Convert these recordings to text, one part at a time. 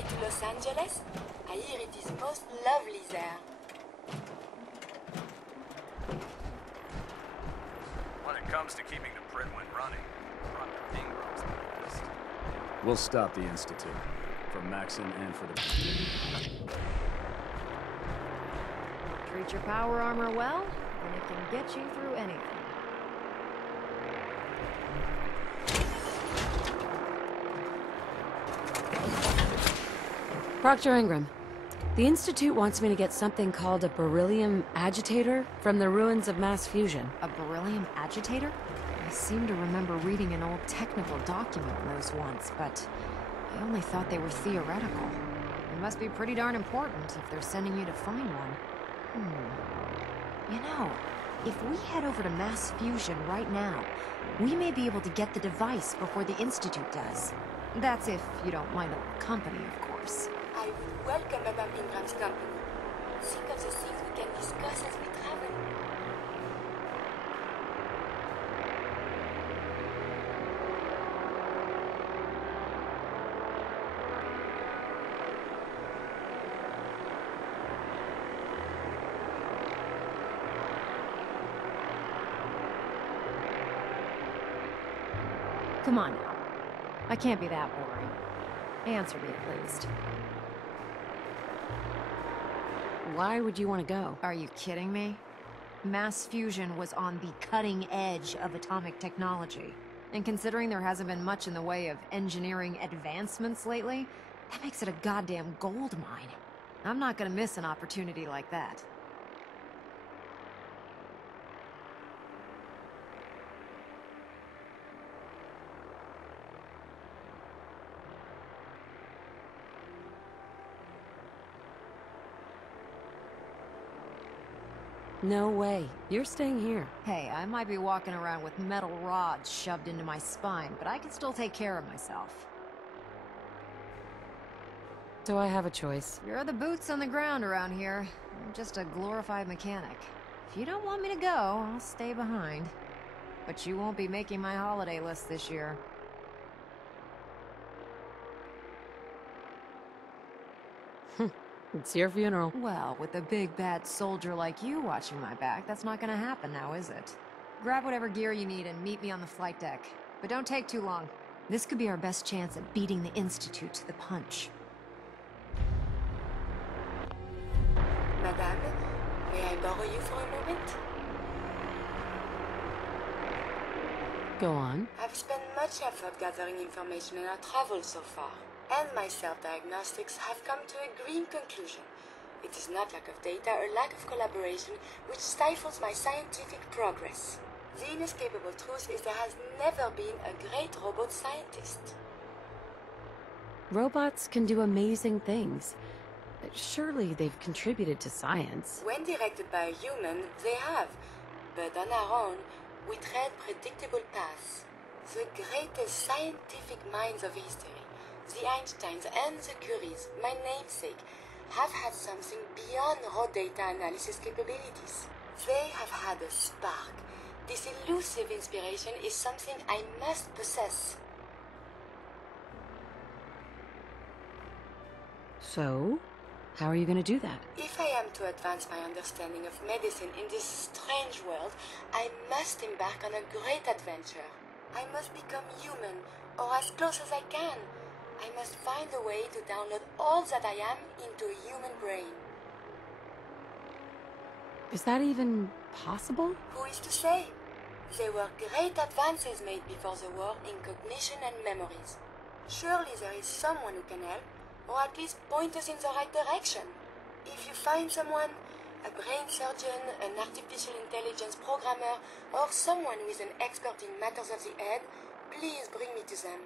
flight to Los Angeles? I hear it is most lovely there. When it comes to keeping the Prydwen running, Dr. Ingram's the best. We'll stop the Institute. For Maxon and for the... Treat your power armor well, and it can get you through anything. Proctor Ingram, the Institute wants me to get something called a beryllium agitator from the ruins of mass fusion. A beryllium agitator? I seem to remember reading an old technical document on those once, but I only thought they were theoretical. It must be pretty darn important if they're sending you to find one. You know, if we head over to mass fusion right now, we may be able to get the device before the Institute does. That's if you don't mind a little company, of course. I would welcome Madame Ingram's company. Think of the things we can discuss as we travel. Come on now. I can't be that boring. Answer me at least. Why would you want to go? Are you kidding me? Mass fusion was on the cutting edge of atomic technology. And considering there hasn't been much in the way of engineering advancements lately, that makes it a goddamn gold mine. I'm not gonna miss an opportunity like that. No way. You're staying here. Hey, I might be walking around with metal rods shoved into my spine, but I can still take care of myself. So I have a choice. You're the boots on the ground around here. I'm just a glorified mechanic. If you don't want me to go, I'll stay behind. But you won't be making my holiday list this year. It's your funeral. Well, with a big bad soldier like you watching my back, that's not gonna happen now, is it? Grab whatever gear you need and meet me on the flight deck. But don't take too long. This could be our best chance at beating the Institute to the punch. Madame, may I borrow you for a moment? Go on. I've spent much effort gathering information in our travels so far, and my self-diagnostics have come to a grim conclusion. It is not lack of data or lack of collaboration which stifles my scientific progress. The inescapable truth is there has never been a great robot scientist. Robots can do amazing things. Surely they've contributed to science. When directed by a human, they have. But on our own, we tread predictable paths. The greatest scientific minds of history, the Einsteins and the Curies, my namesake, have had something beyond raw data analysis capabilities. They have had a spark. This elusive inspiration is something I must possess. So, how are you going to do that? If I am to advance my understanding of medicine in this strange world, I must embark on a great adventure. I must become human, or as close as I can. I must find a way to download all that I am into a human brain. Is that even possible? Who is to say? There were great advances made before the war in cognition and memories. Surely there is someone who can help, or at least point us in the right direction. If you find someone, a brain surgeon, an artificial intelligence programmer, or someone who is an expert in matters of the head, please bring me to them.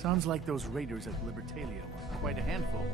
Sounds like those raiders at Libertalia were quite a handful.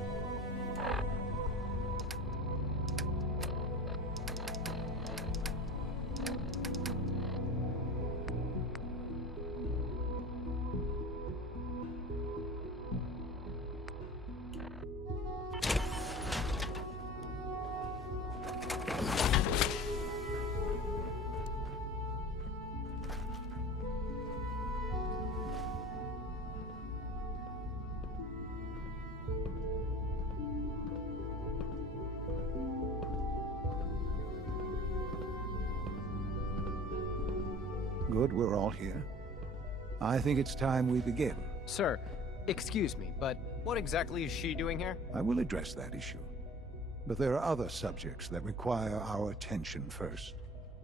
Good, we're all here. I think it's time we begin. Sir, excuse me, but what exactly is she doing here? I will address that issue. But there are other subjects that require our attention first.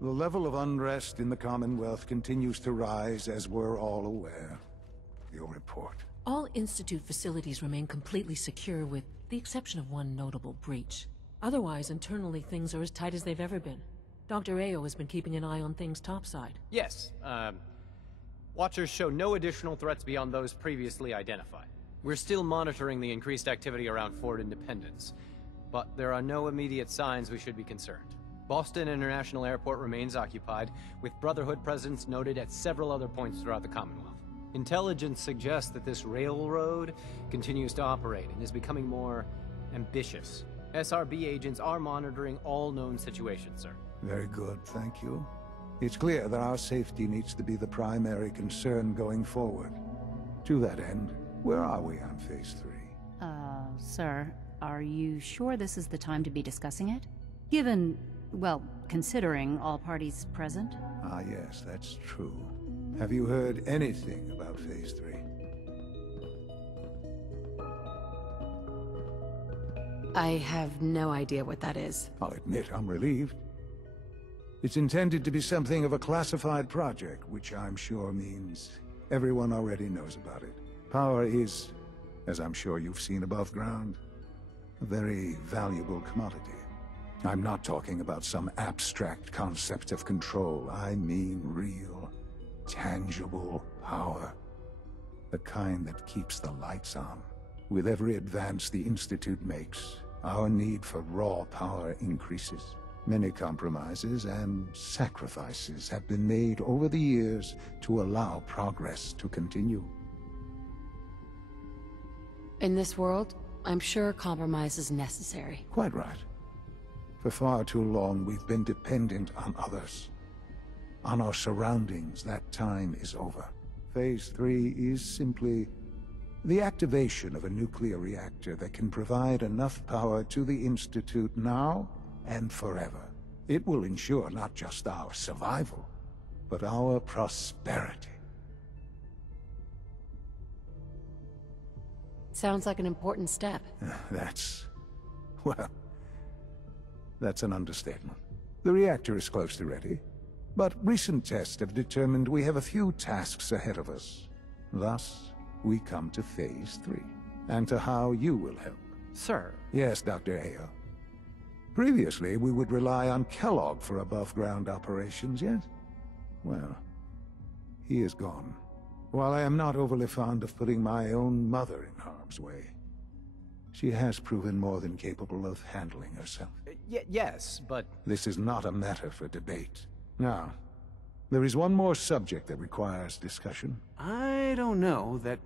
The level of unrest in the Commonwealth continues to rise, as we're all aware. Your report. All Institute facilities remain completely secure with the exception of one notable breach. Otherwise, internally things are as tight as they've ever been. Dr. Ayo has been keeping an eye on things topside. Yes, Watchers show no additional threats beyond those previously identified. We're still monitoring the increased activity around Fort Independence, but there are no immediate signs we should be concerned. Boston International Airport remains occupied, with Brotherhood presence noted at several other points throughout the Commonwealth. Intelligence suggests that this railroad continues to operate and is becoming more ambitious. SRB agents are monitoring all known situations, sir. Very good, thank you. It's clear that our safety needs to be the primary concern going forward. To that end, where are we on Phase 3? Sir, are you sure this is the time to be discussing it? Given, well, considering all parties present? Ah, yes, that's true. Have you heard anything about Phase 3? I have no idea what that is. I'll admit I'm relieved. It's intended to be something of a classified project, which I'm sure means everyone already knows about it. Power is, as I'm sure you've seen above ground, a very valuable commodity. I'm not talking about some abstract concept of control. I mean real, tangible power. The kind that keeps the lights on. With every advance the Institute makes, our need for raw power increases. Many compromises and sacrifices have been made over the years to allow progress to continue. In this world, I'm sure compromise is necessary. Quite right. For far too long, we've been dependent on others. On our surroundings. That time is over. Phase 3 is simply the activation of a nuclear reactor that can provide enough power to the Institute now and forever. It will ensure not just our survival, but our prosperity. Sounds like an important step. Well, that's an understatement. The reactor is close to ready, but recent tests have determined we have a few tasks ahead of us. Thus, we come to Phase 3, and to how you will help. Sir. Yes, Dr. Ayo. Previously, we would rely on Kellogg for above-ground operations, yes? Well, he is gone. While I am not overly fond of putting my own mother in harm's way, she has proven more than capable of handling herself. Yes, but... This is not a matter for debate. Now, there is one more subject that requires discussion. I don't know that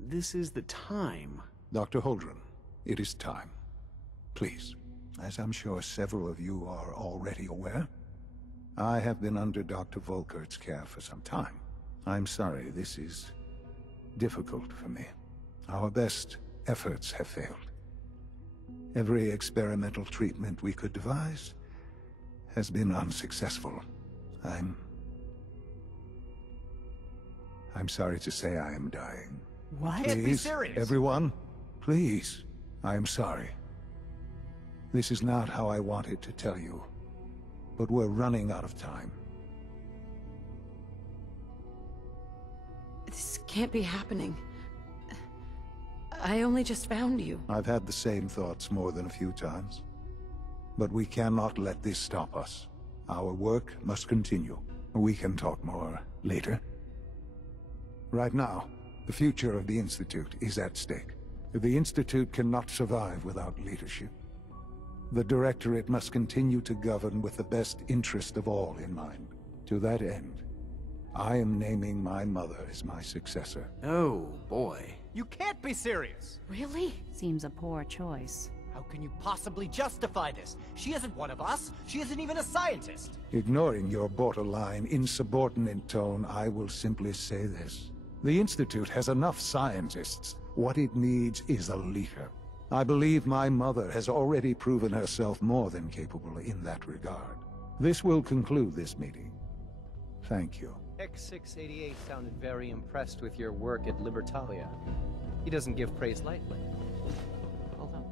this is the time. Dr. Holdren, it is time. Please, as I'm sure several of you are already aware, I have been under Dr. Volkert's care for some time. I'm sorry, this is difficult for me. Our best efforts have failed. Every experimental treatment we could devise has been unsuccessful. I'm sorry to say I am dying. What? Can't be serious. Everyone, please. I am sorry. This is not how I wanted to tell you, but we're running out of time. This can't be happening. I only just found you. I've had the same thoughts more than a few times. But we cannot let this stop us. Our work must continue. We can talk more later. Right now, the future of the Institute is at stake. The Institute cannot survive without leadership. The Directorate must continue to govern with the best interest of all in mind. To that end, I am naming my mother as my successor. Oh, boy. You can't be serious! Really? Seems a poor choice. How can you possibly justify this? She isn't one of us. She isn't even a scientist. Ignoring your borderline, insubordinate tone, I will simply say this. The Institute has enough scientists. What it needs is a leader. I believe my mother has already proven herself more than capable in that regard. This will conclude this meeting. Thank you. X688 sounded very impressed with your work at Libertalia. He doesn't give praise lightly. Hold on.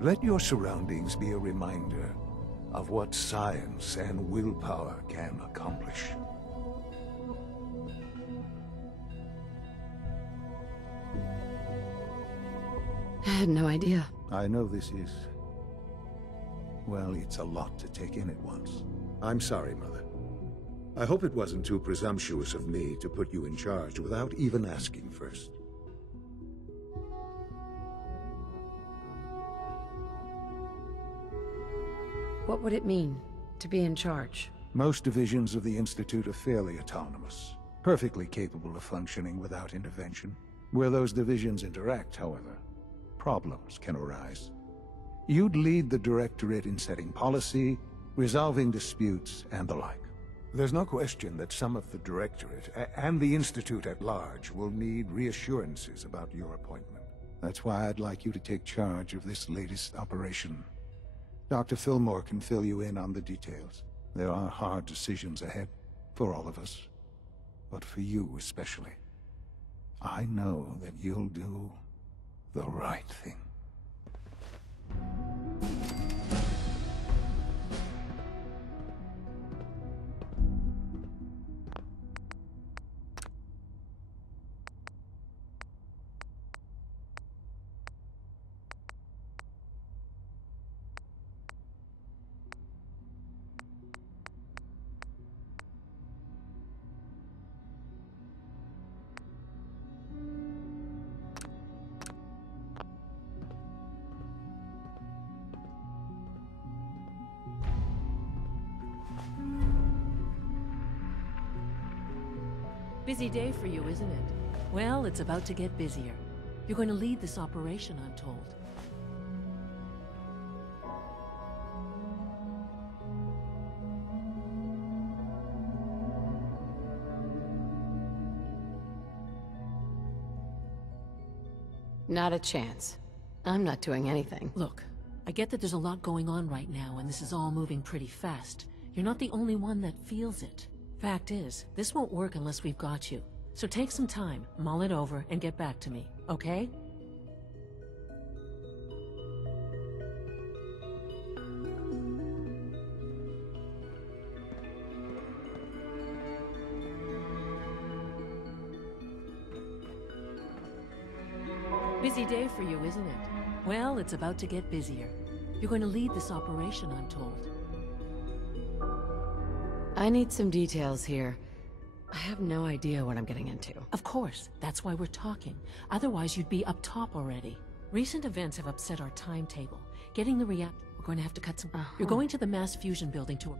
Let your surroundings be a reminder of what science and willpower can accomplish. I had no idea. I know this is... well, it's a lot to take in at once. I'm sorry, Mother. I hope it wasn't too presumptuous of me to put you in charge without even asking first. What would it mean to be in charge? Most divisions of the Institute are fairly autonomous, perfectly capable of functioning without intervention. Where those divisions interact, however, problems can arise. You'd lead the Directorate in setting policy, resolving disputes, and the like. There's no question that some of the Directorate, and the Institute at large, will need reassurances about your appointment. That's why I'd like you to take charge of this latest operation. Dr. Fillmore can fill you in on the details. There are hard decisions ahead, for all of us. But for you especially. I know that you'll do the right thing. Busy day for you, isn't it? Well, it's about to get busier. You're going to lead this operation, I'm told. Not a chance. I'm not doing anything. Look, I get that there's a lot going on right now, and this is all moving pretty fast. You're not the only one that feels it. Fact is, this won't work unless we've got you. So take some time, mull it over, and get back to me, okay? Busy day for you, isn't it? Well, it's about to get busier. You're going to lead this operation, I'm told. I need some details here. I have no idea what I'm getting into. Of course, that's why we're talking. Otherwise, you'd be up top already. Recent events have upset our timetable. Getting the reactor, we're going to have to cut some... You're going to the mass fusion building to...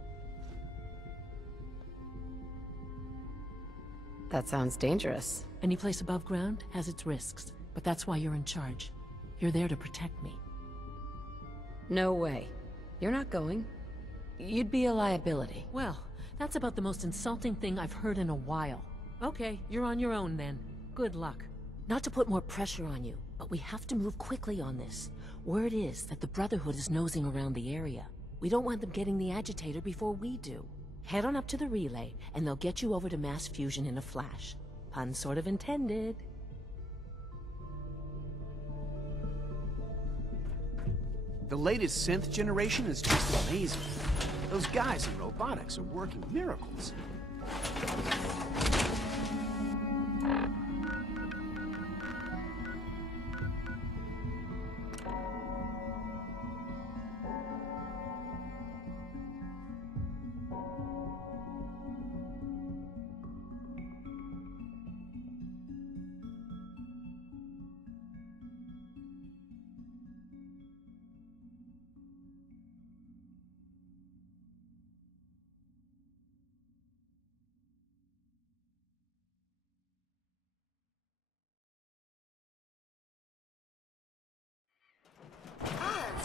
That sounds dangerous. Any place above ground has its risks, but that's why you're in charge. You're there to protect me. No way. You're not going. You'd be a liability. Well, that's about the most insulting thing I've heard in a while. Okay, you're on your own then. Good luck. Not to put more pressure on you, but we have to move quickly on this. Word is that the Brotherhood is nosing around the area. We don't want them getting the agitator before we do. Head on up to the relay, and they'll get you over to mass fusion in a flash. Pun sort of intended. The latest synth generation is just amazing. Those guys in robotics are working miracles.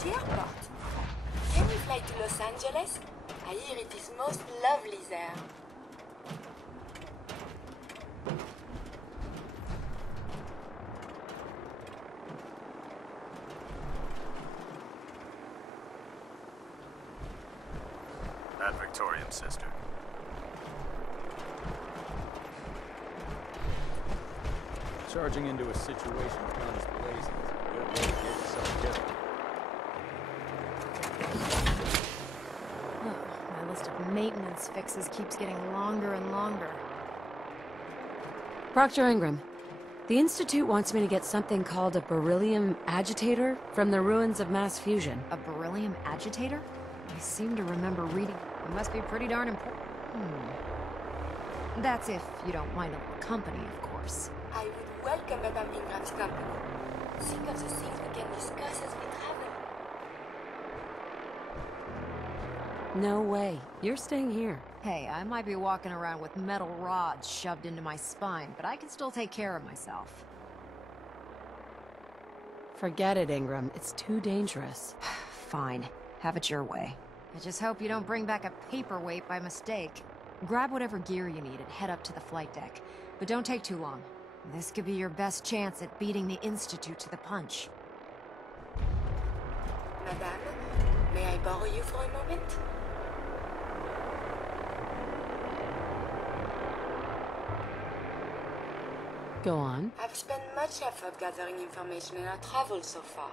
The airport. Can we fly to Los Angeles? I hear it is most lovely there. Ad Victoriam, sister. Charging into a situation guns blazing is a good way to get yourself killed. Oh, my list of maintenance fixes keeps getting longer and longer. Proctor Ingram, the Institute wants me to get something called a beryllium agitator from the ruins of mass fusion. A beryllium agitator? I seem to remember reading... It must be pretty darn important. That's if you don't mind a little company, of course. I would welcome Madame Ingram's company. Think of the things we can discuss as we travel. No way. You're staying here. Hey, I might be walking around with metal rods shoved into my spine, but I can still take care of myself. Forget it, Ingram. It's too dangerous. Fine. Have it your way. I just hope you don't bring back a paperweight by mistake. Grab whatever gear you need and head up to the flight deck. But don't take too long. This could be your best chance at beating the Institute to the punch. Madame, may I borrow you for a moment? Go on. I've spent much effort gathering information in our travels so far,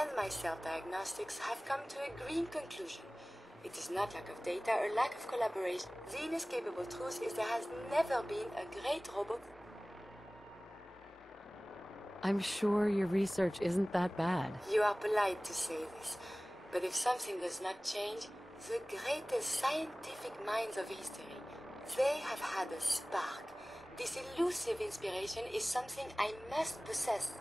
and my self-diagnostics have come to a green conclusion. It is not lack of data or lack of collaboration. The inescapable truth is there has never been a great robot. I'm sure your research isn't that bad. You are polite to say this, but if something does not change, the greatest scientific minds of history, they have had a spark. This elusive inspiration is something I must possess.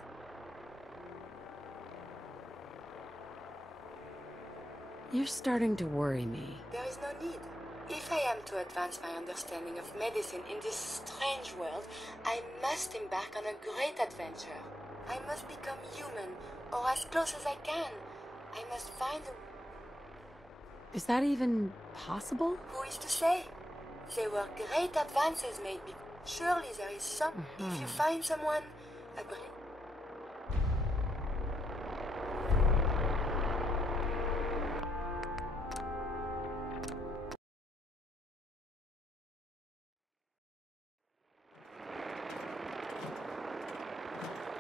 You're starting to worry me. There is no need. If I am to advance my understanding of medicine in this strange world, I must embark on a great adventure. I must become human, or as close as I can. I must find a... Is that even possible? Who is to say? There were great advances made. Surely there is some... If you find someone...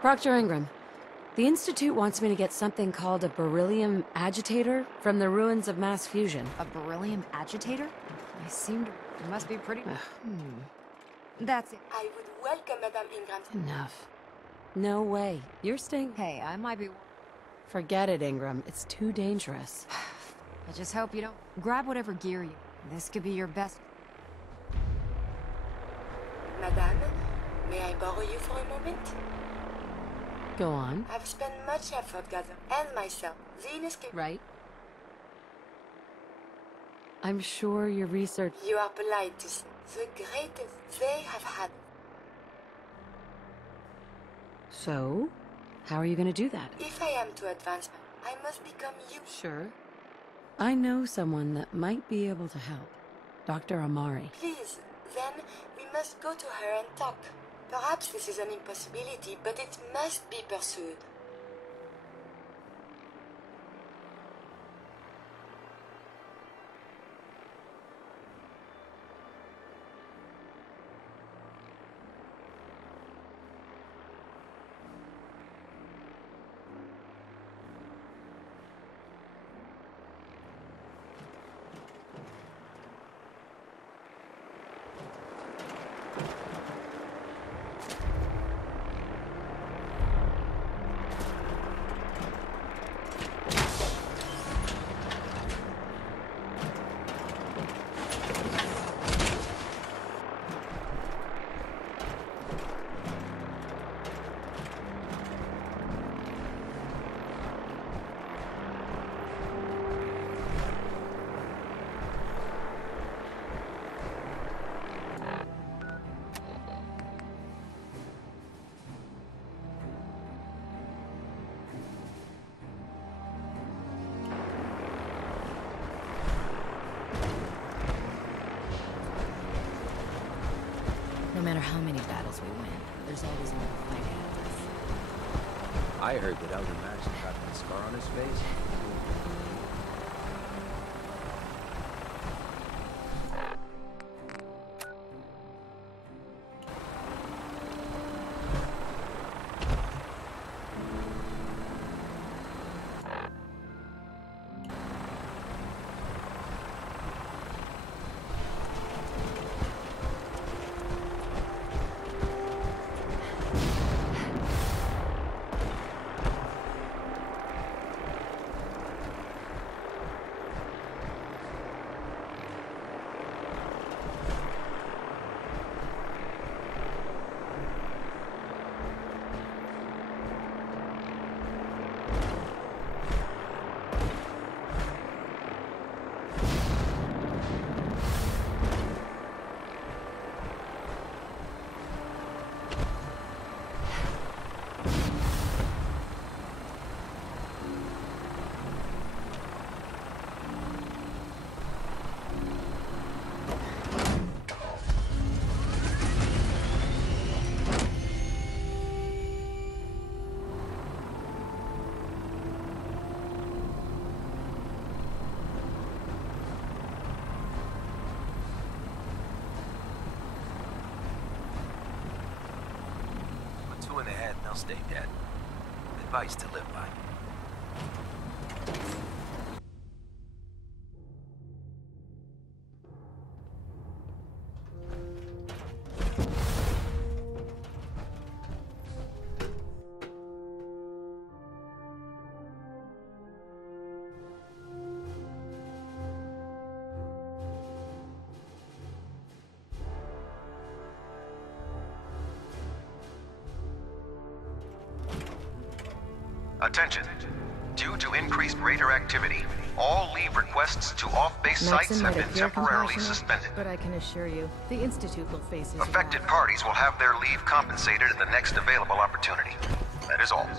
Proctor Ingram, the Institute wants me to get something called a beryllium agitator from the ruins of mass fusion. A beryllium agitator? I seem to... It must be pretty... That's it. I would welcome Madame Ingram. Enough. No way. You're staying... Hey, I might be... Forget it, Ingram. It's too dangerous. I just hope you don't... Grab whatever gear you... This could be your best... Madame, may I borrow you for a moment? Go on. I've spent much effort gathering, and myself, the inescapable... Right. I'm sure your research... You are polite to say. The greatest they have had. So? How are you gonna do that? If I am to advance, I must become you. Sure. I know someone that might be able to help. Dr. Amari. Please, then we must go to her and talk. Perhaps this is an impossibility, but it must be pursued. No matter how many battles we win, there's always another fight ahead of us. I heard that Elder Max got that scar on his face. Stay dead. Advice to live by. Attention. Due to increased raider activity, all leave requests to off-base sites have been temporarily suspended. But I can assure you, the Institute will face his Affected parties will have their leave compensated at the next available opportunity. That is all.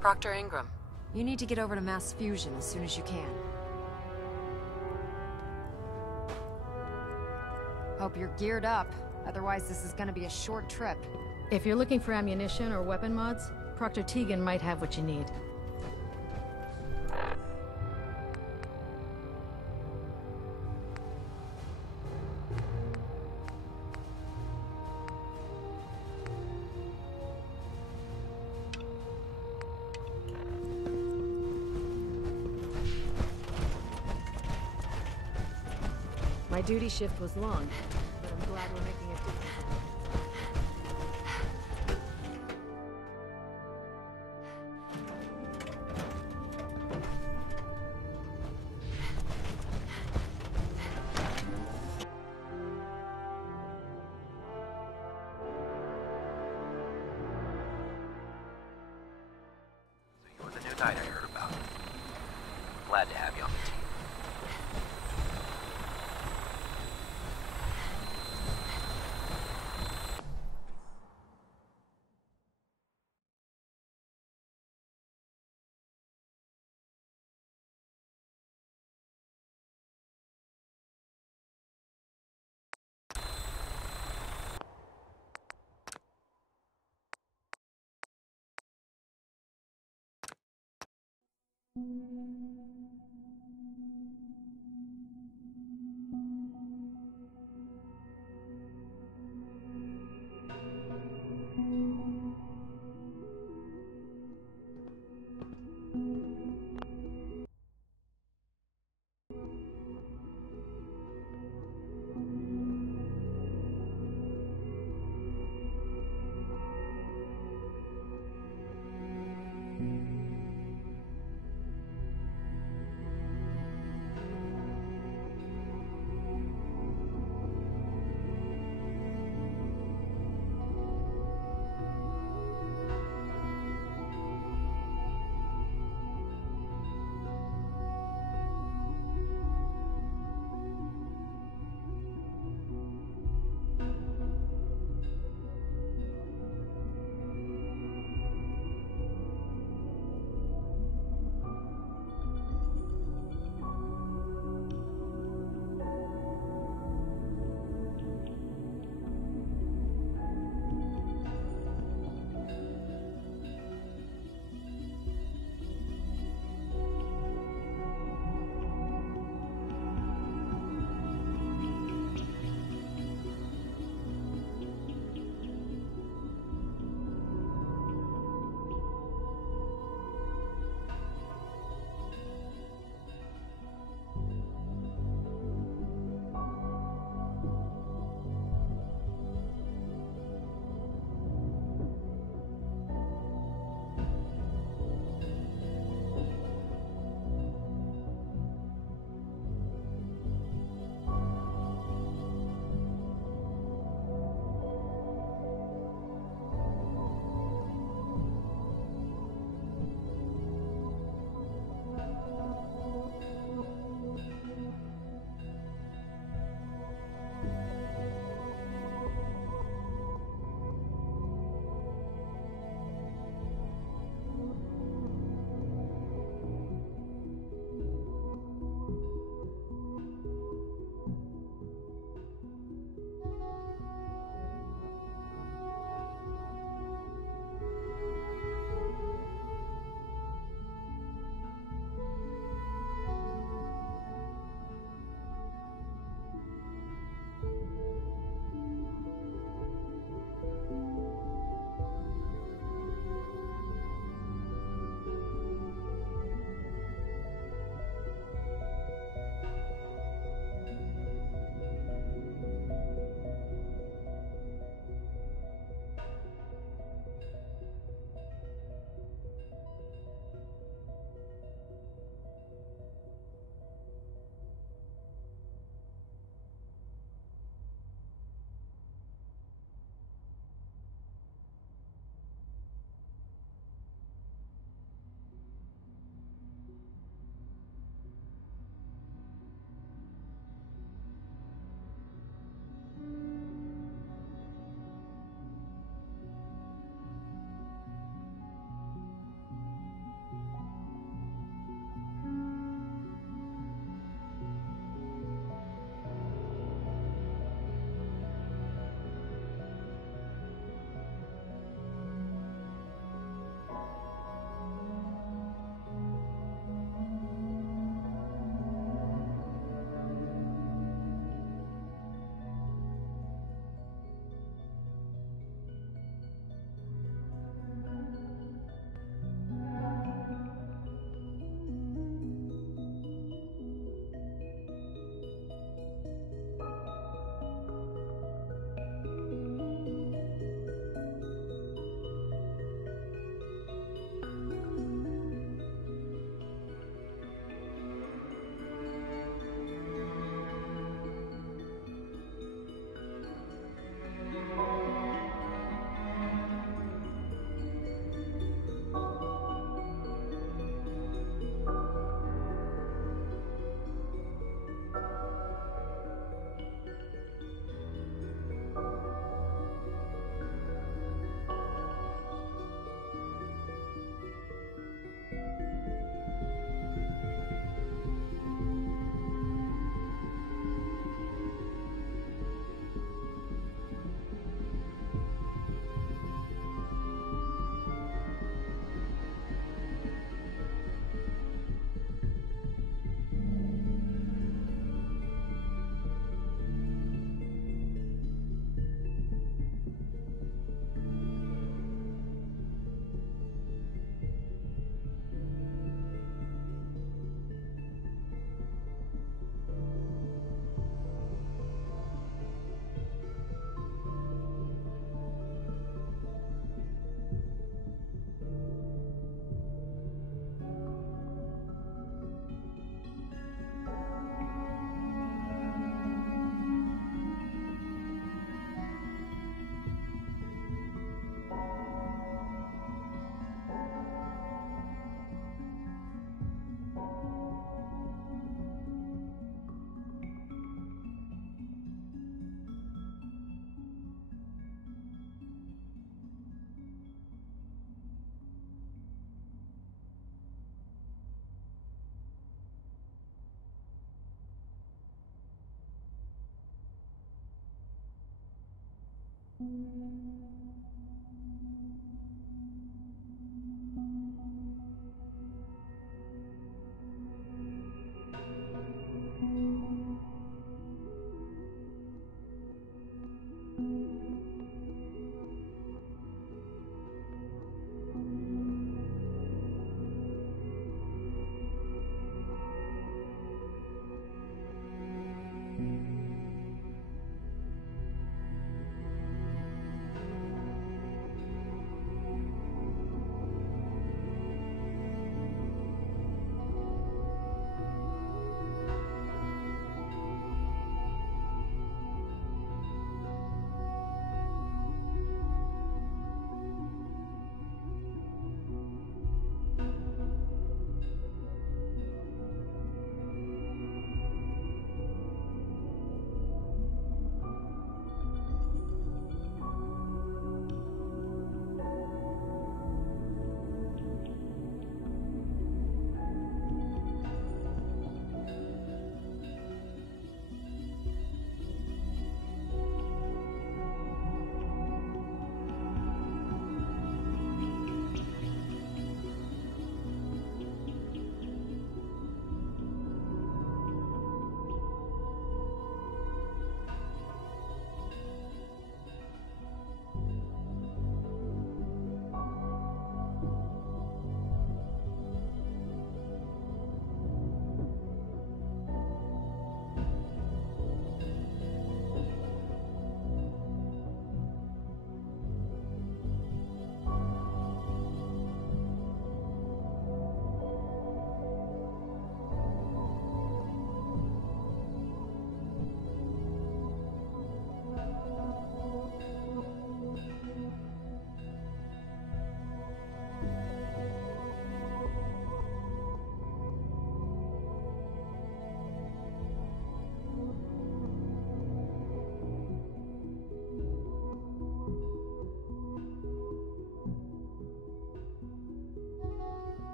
Proctor Ingram. You need to get over to mass fusion as soon as you can. Hope you're geared up. Otherwise, this is gonna be a short trip. If you're looking for ammunition or weapon mods, Proctor Tegan might have what you need. My duty shift was long, but I'm glad we're making a difference. You're the new knight I heard about. Glad to have you on the team.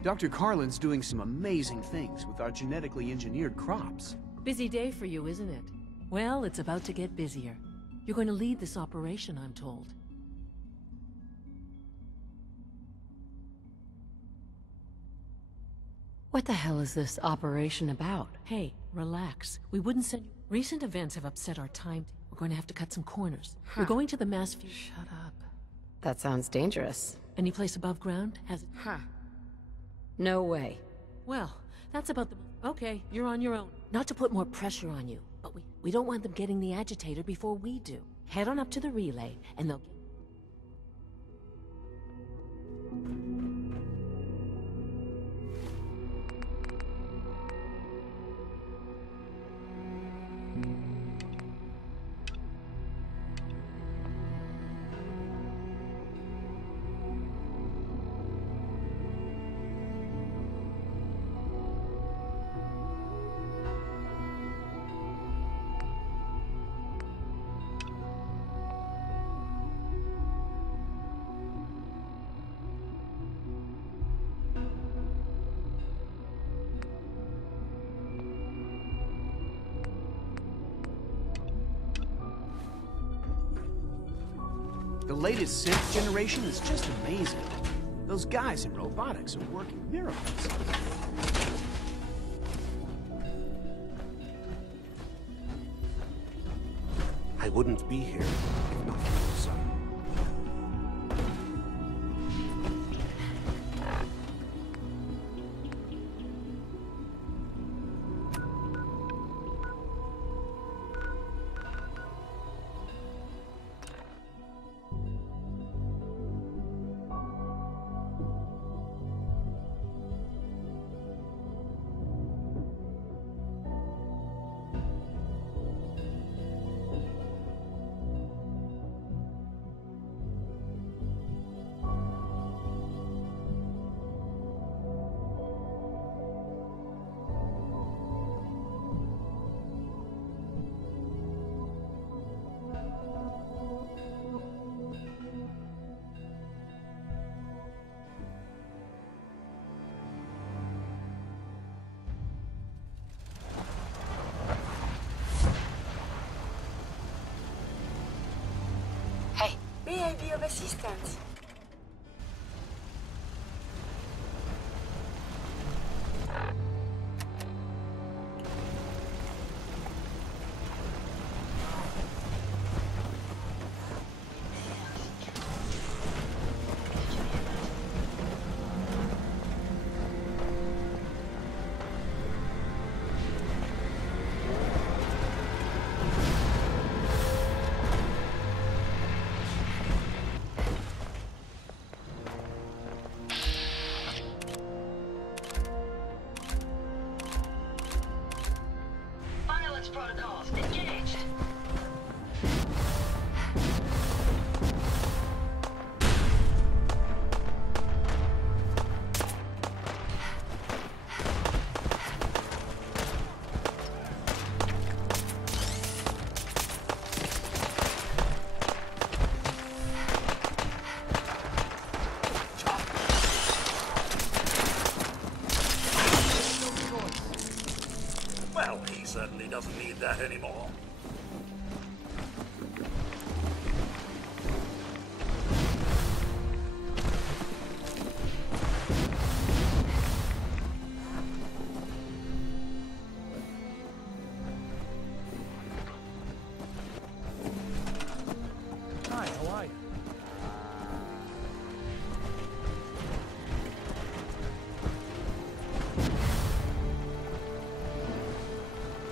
Dr. Carlin's doing some amazing things with our genetically engineered crops. Busy day for you, isn't it? Well, it's about to get busier. You're going to lead this operation, I'm told. What the hell is this operation about? Hey, relax. We wouldn't send you... Recent events have upset our time. We're going to have to cut some corners. We're going to the mass... Shut up. That sounds dangerous. Any place above ground has... No way. Well, that's about the... Okay, you're on your own. Not to put more pressure on you, but we don't want them getting the agitator before we do. Head on up to the relay, and they'll... The latest synth generation is just amazing. Those guys in robotics are working miracles. I wouldn't be here if not for your son. May I be of assistance? Protocols engaged. Well, he certainly doesn't need that anymore. Hi, how are you?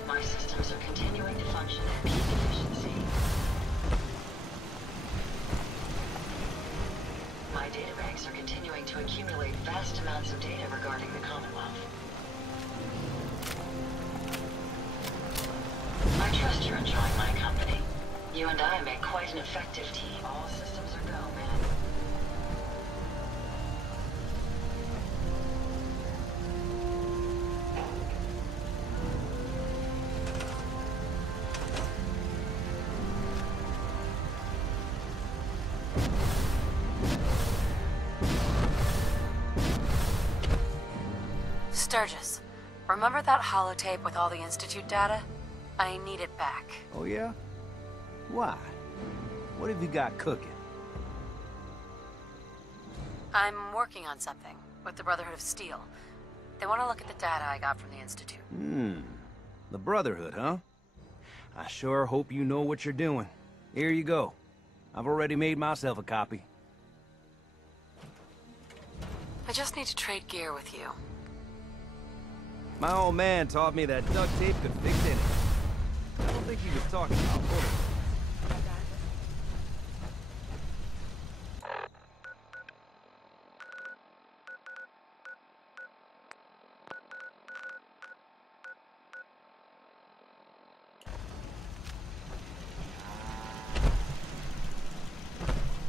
My systems are continuing to function at peak efficiency. My data banks are continuing to accumulate vast amounts of data regarding the Commonwealth. I trust you're enjoying my company. You and I make quite an effective team. All systems are go, man. Sturgis, remember that holotape with all the Institute data? I need it back. Oh yeah? Why? What have you got cooking? I'm working on something with the Brotherhood of Steel. They want to look at the data I got from the Institute. The Brotherhood, huh? I sure hope you know what you're doing. Here you go. I've already made myself a copy. I just need to trade gear with you. My old man taught me that duct tape could fix anything. I don't think he was talking about bullets.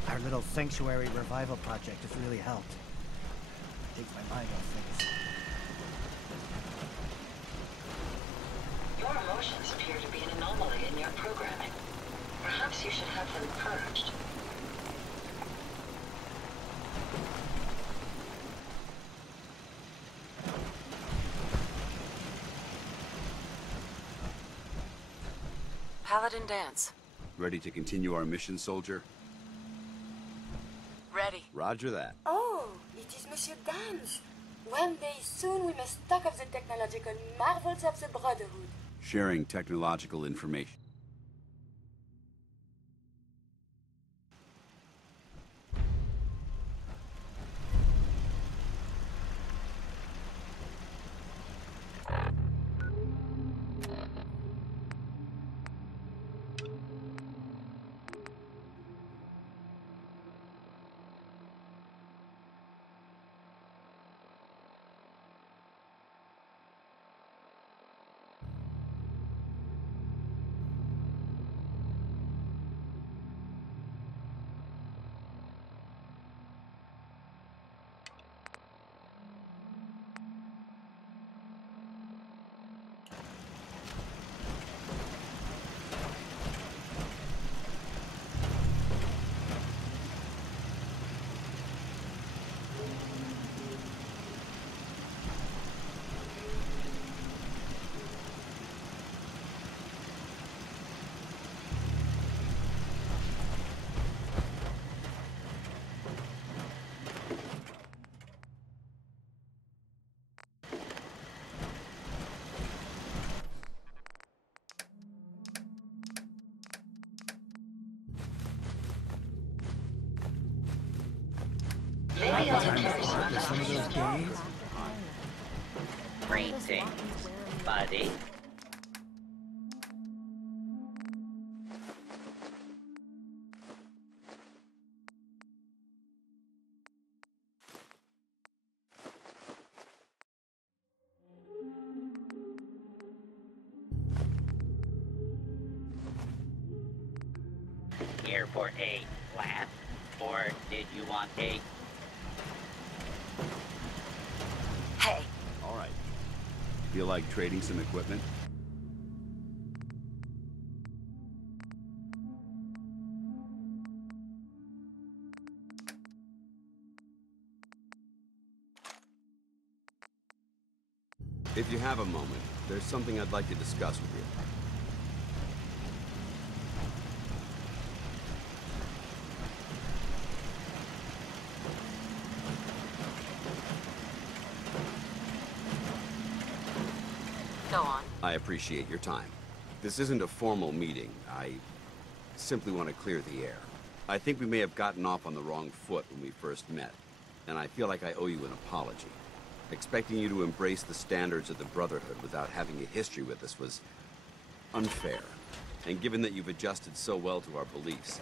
Our little sanctuary revival project has really helped. Takes my mind off things. Your emotions appear to be an anomaly in your programming. Perhaps you should have them purged. Paladin dance. Ready to continue our mission, soldier? Ready. Roger that. Oh, it is Monsieur Dan's. One day soon we must talk of the technological marvels of the Brotherhood. Sharing technological information. Maybe I'll carry some of Some of those days? Greetings, buddy. Here for a laugh, or did you want a... Hey. All right. Feel like trading some equipment? If you have a moment, there's something I'd like to discuss with you. Go on. I appreciate your time. This isn't a formal meeting. I simply want to clear the air. I think we may have gotten off on the wrong foot when we first met, and I feel like I owe you an apology. Expecting you to embrace the standards of the Brotherhood without having a history with us was unfair. And given that you've adjusted so well to our beliefs,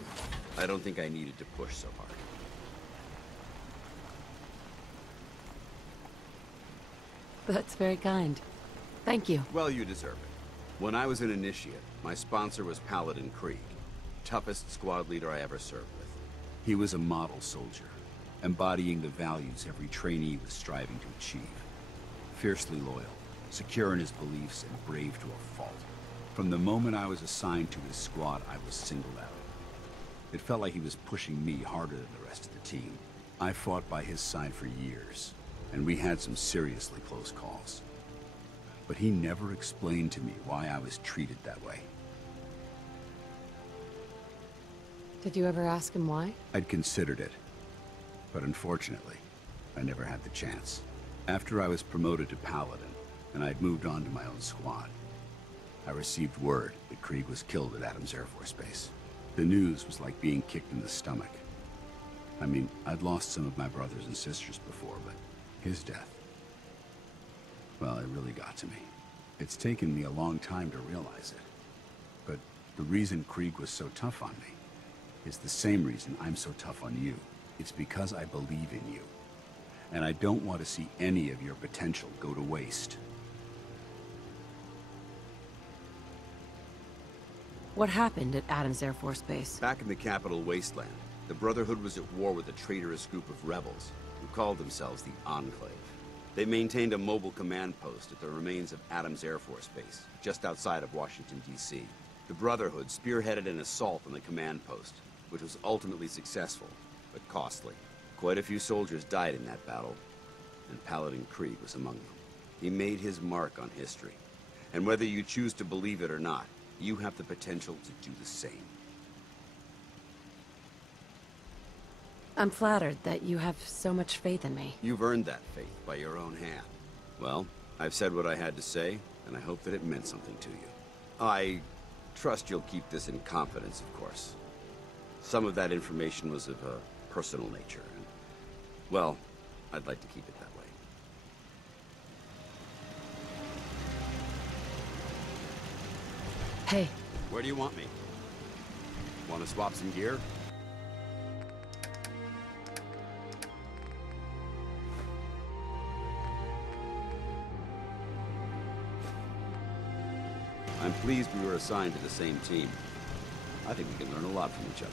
I don't think I needed to push so hard. That's very kind. Thank you. Well, you deserve it. When I was an initiate, my sponsor was Paladin Krieg, toughest squad leader I ever served with. He was a model soldier, embodying the values every trainee was striving to achieve. Fiercely loyal, secure in his beliefs, and brave to a fault. From the moment I was assigned to his squad, I was singled out. It felt like he was pushing me harder than the rest of the team. I fought by his side for years, and we had some seriously close calls. But he never explained to me why I was treated that way. Did you ever ask him why? I'd considered it, but unfortunately, I never had the chance. After I was promoted to Paladin, and I'd moved on to my own squad, I received word that Krieg was killed at Adams Air Force Base. The news was like being kicked in the stomach. I mean, I'd lost some of my brothers and sisters before, but his death, well, it really got to me. It's taken me a long time to realize it. But the reason Krieg was so tough on me is the same reason I'm so tough on you. It's because I believe in you. And I don't want to see any of your potential go to waste. What happened at Adams Air Force Base? Back in the capital wasteland, the Brotherhood was at war with a traitorous group of rebels who called themselves the Enclave. They maintained a mobile command post at the remains of Adams Air Force Base, just outside of Washington, D.C. The Brotherhood spearheaded an assault on the command post, which was ultimately successful, but costly. Quite a few soldiers died in that battle, and Paladin Krieg was among them. He made his mark on history, and whether you choose to believe it or not, you have the potential to do the same. I'm flattered that you have so much faith in me. You've earned that faith by your own hand. Well, I've said what I had to say, and I hope that it meant something to you. I trust you'll keep this in confidence, of course. Some of that information was of a personal nature, and, well, I'd like to keep it that way. Hey. Where do you want me? Want to swap some gear? I'm pleased we were assigned to the same team. I think we can learn a lot from each other.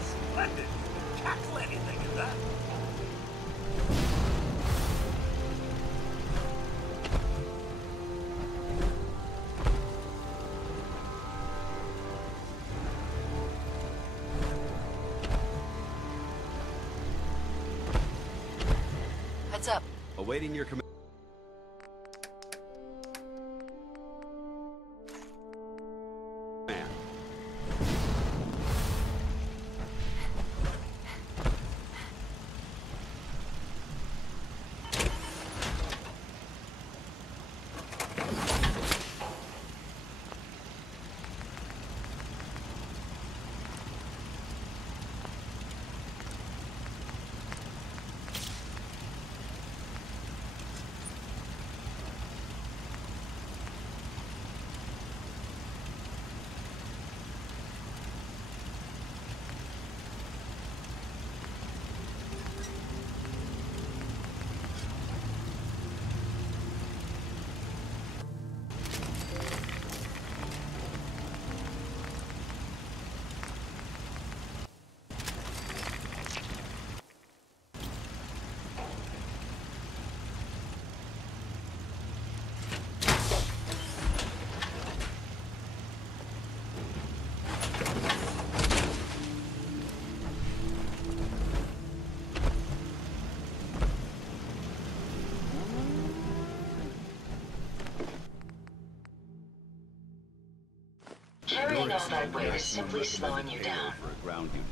Splendid. Tackle anything in that. Heads up. Awaiting your command. Carrying all that weight is simply slowing you down. For a ground unit.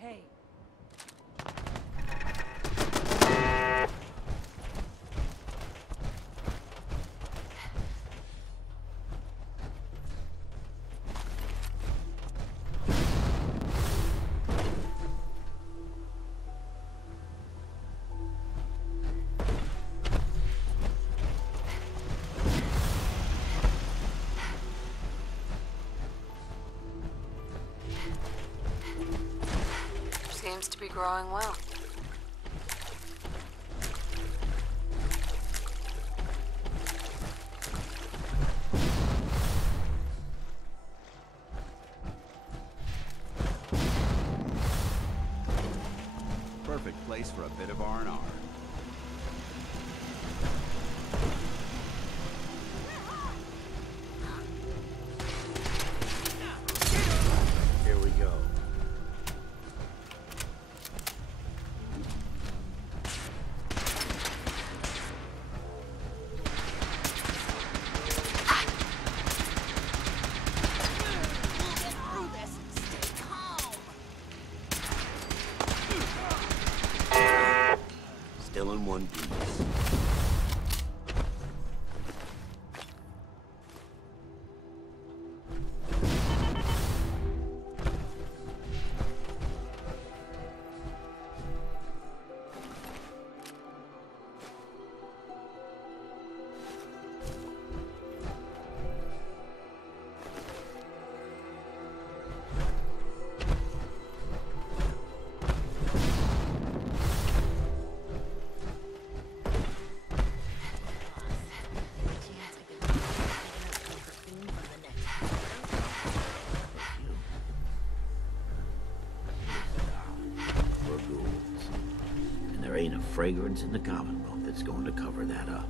Hey. Seems to be growing well. Perfect place for a bit of R&R. Here we go. Still in one piece. There ain't a fragrance in the Commonwealth that's going to cover that up.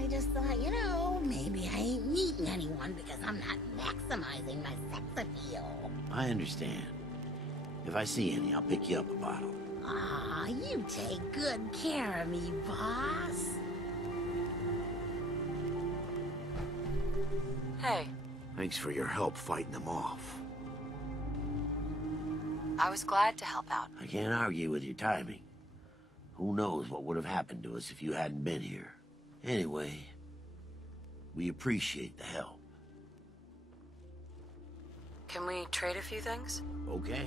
I just thought, you know, maybe I ain't meeting anyone because I'm not maximizing my sex appeal. I understand. If I see any, I'll pick you up a bottle. Aw, you take good care of me, boss. Hey, Thanks for your help fighting them off. I was glad to help out. I can't argue with your timing. Who knows what would have happened to us if you hadn't been here. Anyway, we appreciate the help. Can we trade a few things? Okay.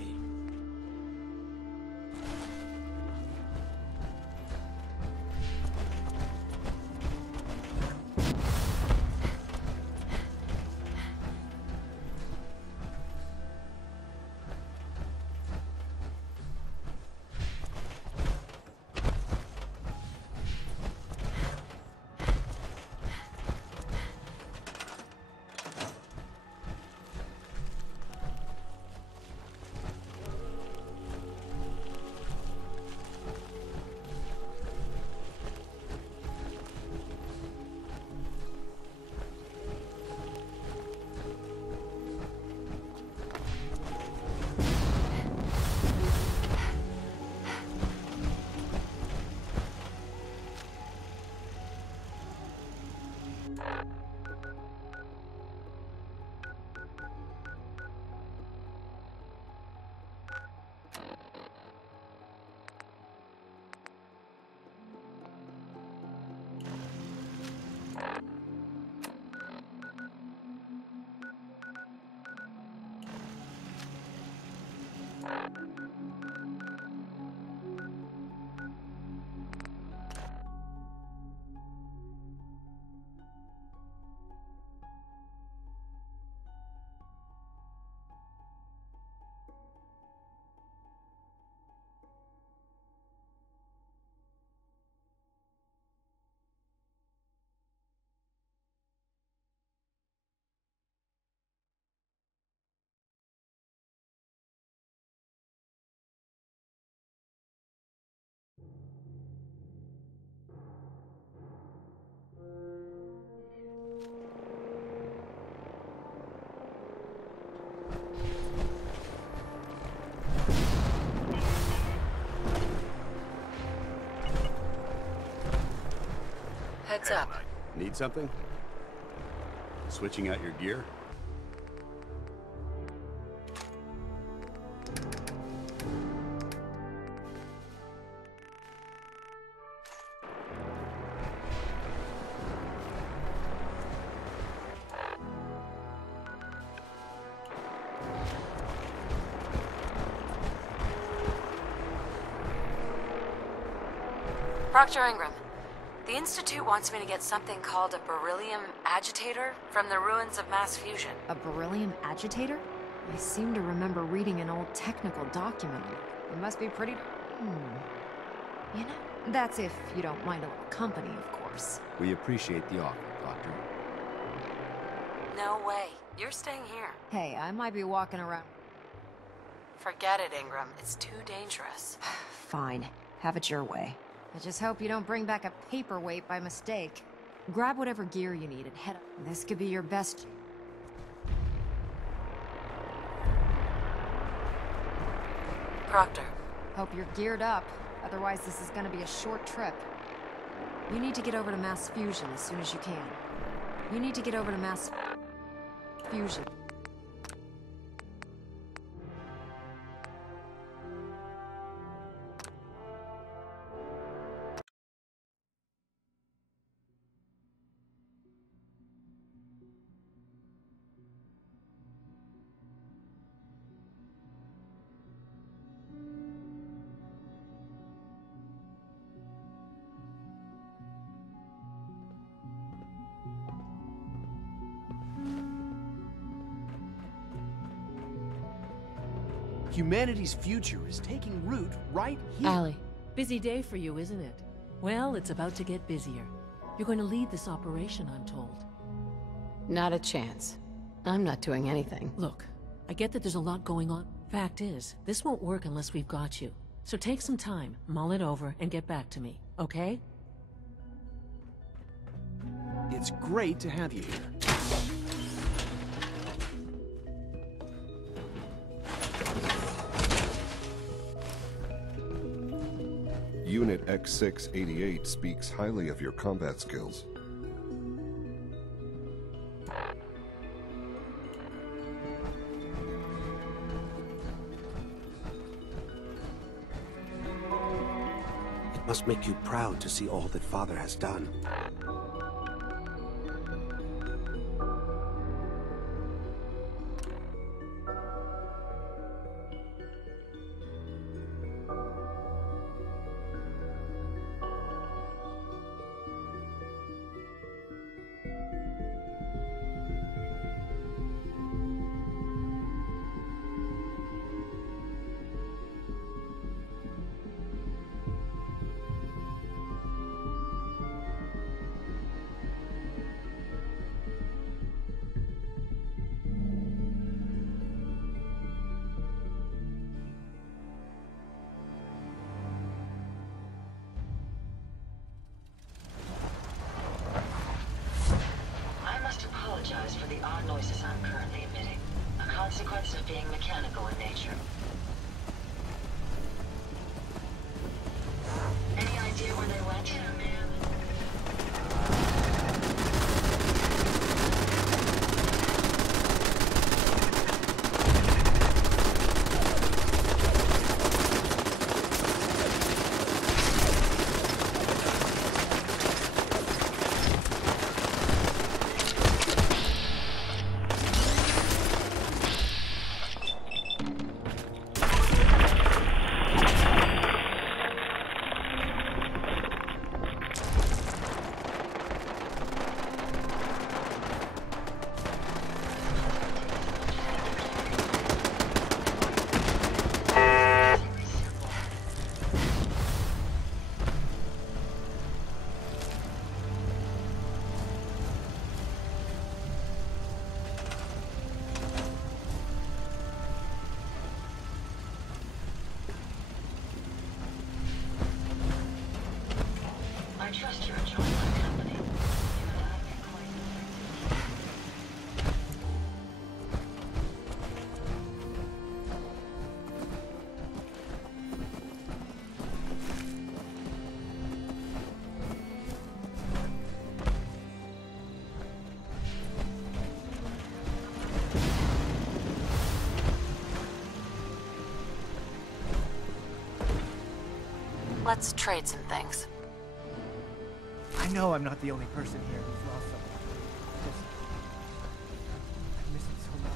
What's up? Need something? Switching out your gear? Proctor Ingram, the Institute wants me to get something called a beryllium agitator from the ruins of mass fusion. A beryllium agitator? I seem to remember reading an old technical document. It must be pretty... You know, that's if you don't mind a little company, of course. We appreciate the offer, Proctor. No way. You're staying here. Hey, I might be walking around... Forget it, Ingram. It's too dangerous. Fine. Have it your way. I just hope you don't bring back a paperweight by mistake. Grab whatever gear you need and head up. This could be your best... Proctor. Hope you're geared up. Otherwise, this is gonna be a short trip. You need to get over to mass fusion as soon as you can. You need to get over to mass fusion. Humanity's future is taking root right here. Allie, busy day for you, isn't it? Well, it's about to get busier. You're going to lead this operation, I'm told. Not a chance. I'm not doing anything. Look, I get that there's a lot going on. Fact is, this won't work unless we've got you. So take some time, mull it over, and get back to me, okay? It's great to have you here. Unit X688 speaks highly of your combat skills. It must make you proud to see all that Father has done. For the odd noises I'm currently emitting, a consequence of being mechanical in nature. Any idea where they went? Yeah, man. Let's trade some things. I know I'm not the only person here who's lost someone. I miss it so much.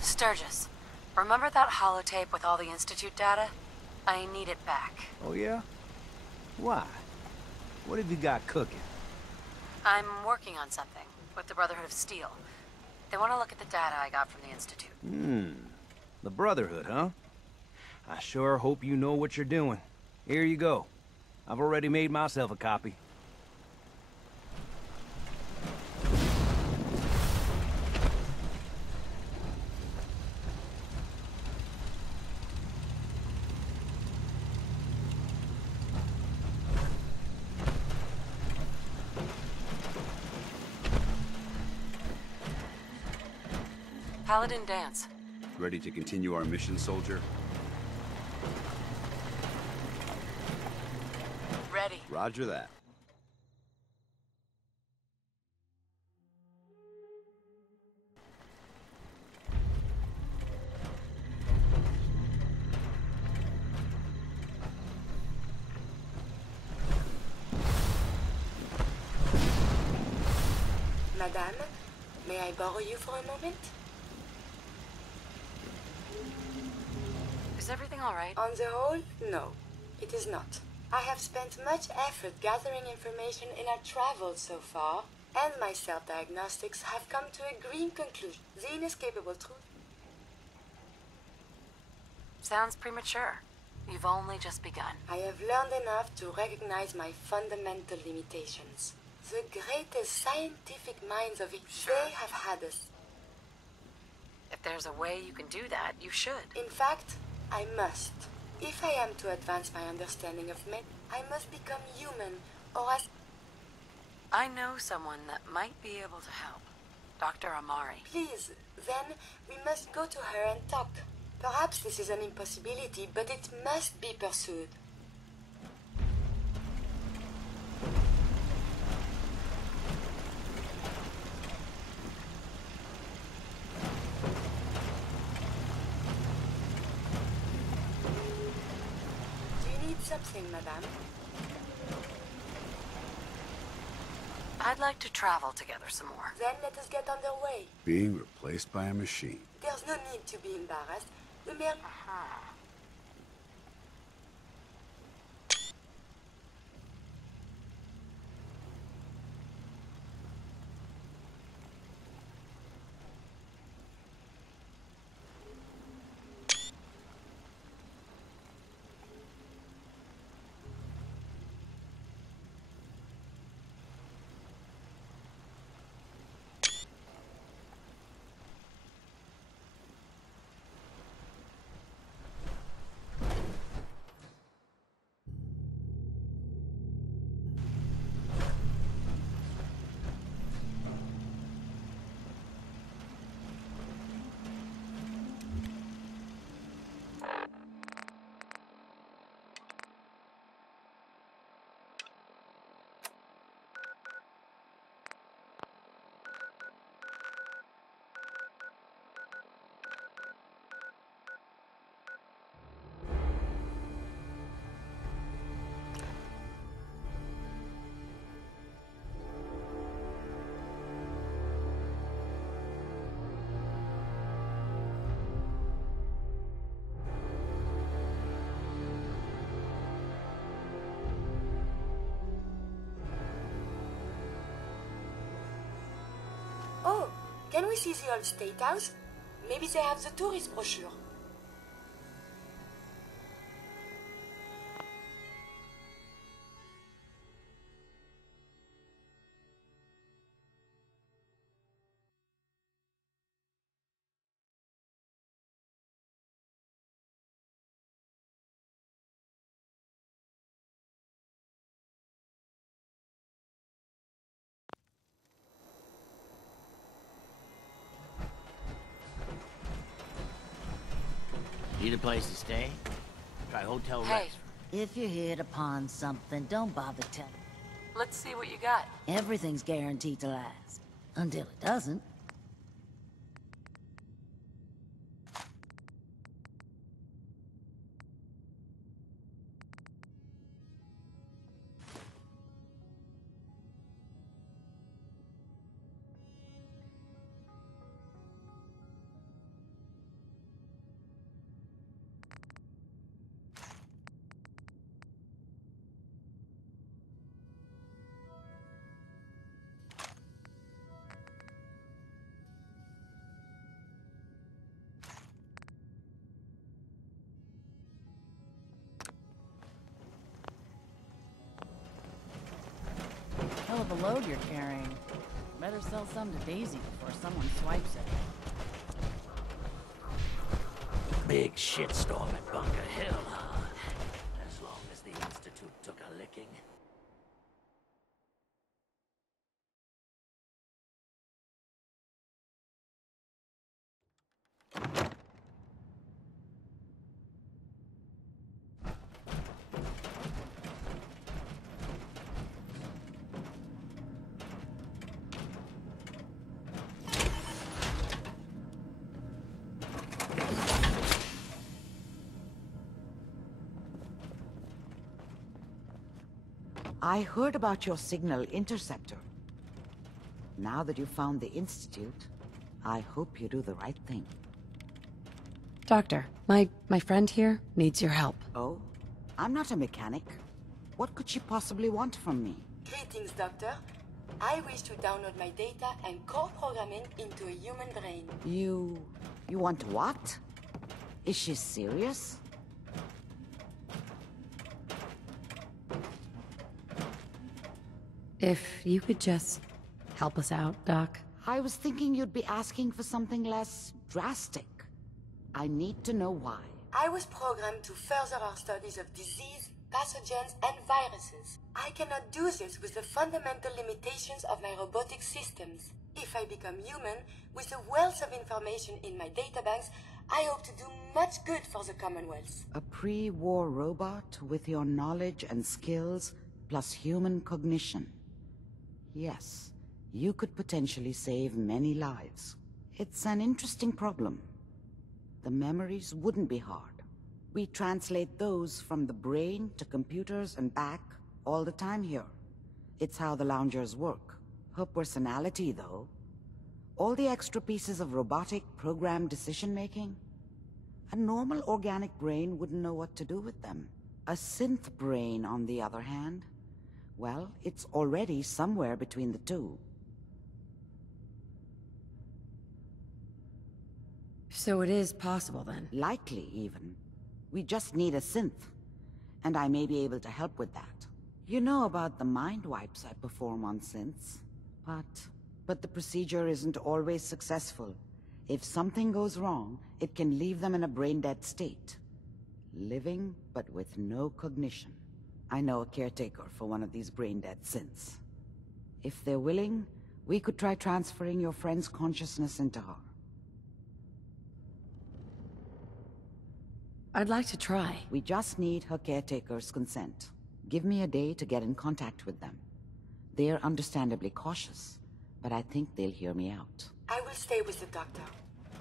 Sturgis, remember that holotape with all the Institute data? I need it back. Oh, yeah? Why? What have you got cooking? I'm working on something with the Brotherhood of Steel. They want to look at the data I got from the Institute. The Brotherhood, huh? I sure hope you know what you're doing. Here you go. I've already made myself a copy. Paladin dance. Ready to continue our mission, soldier? Ready. Roger that. Madame, may I borrow you for a moment? Is everything all right? On the whole, no. It is not. I have spent much effort gathering information in our travels so far, and my self-diagnostics have come to a green conclusion. The inescapable truth. Sounds premature. You've only just begun. I have learned enough to recognize my fundamental limitations. The greatest scientific minds of they have had us. If there's a way you can do that, you should. In fact, I must. If I am to advance my understanding of men, I must become human, or as... I know someone that might be able to help. Dr. Amari. Please, then we must go to her and talk. Perhaps this is an impossibility, but it must be pursued. Do you need something, madame? I'd like to travel together some more. Then let us get underway. Being replaced by a machine. There's no need to be embarrassed. We merely... Oh, can we see the old State House? Maybe they have the tourist brochure. Need a place to stay? Try Hotel Hey. Rex. If you hit upon something, don't bother telling. Let's see what you got. Everything's guaranteed to last. Until it doesn't. Hell of a load you're carrying. Better sell some to Daisy before someone swipes it. Big shitstorm at Bunker Hill, huh? As long as the Institute took a licking. I heard about your signal interceptor. Now that you found the Institute, I hope you do the right thing. Doctor, my friend here needs your help. Oh? I'm not a mechanic. What could she possibly want from me? Greetings, Doctor. I wish to download my data and core programming into a human brain. You want what? Is she serious? If you could just help us out, Doc. I was thinking you'd be asking for something less drastic. I need to know why. I was programmed to further our studies of disease, pathogens, and viruses. I cannot do this with the fundamental limitations of my robotic systems. If I become human, with the wealth of information in my databanks, I hope to do much good for the Commonwealth. A pre-war robot with your knowledge and skills, plus human cognition. Yes, you could potentially save many lives. It's an interesting problem. The memories wouldn't be hard. We translate those from the brain to computers and back all the time here. It's how the loungers work. Her personality, though. All the extra pieces of robotic, programmed decision-making. A normal organic brain wouldn't know what to do with them. A synth brain, on the other hand, well, it's already somewhere between the two. So it is possible, then? Likely, even. We just need a synth. And I may be able to help with that. You know about the mind wipes I perform on synths. But the procedure isn't always successful. If something goes wrong, it can leave them in a brain-dead state. Living, but with no cognition. I know a caretaker for one of these brain-dead synths. If they're willing, we could try transferring your friend's consciousness into her. I'd like to try. We just need her caretaker's consent. Give me a day to get in contact with them. They're understandably cautious, but I think they'll hear me out. I will stay with the doctor.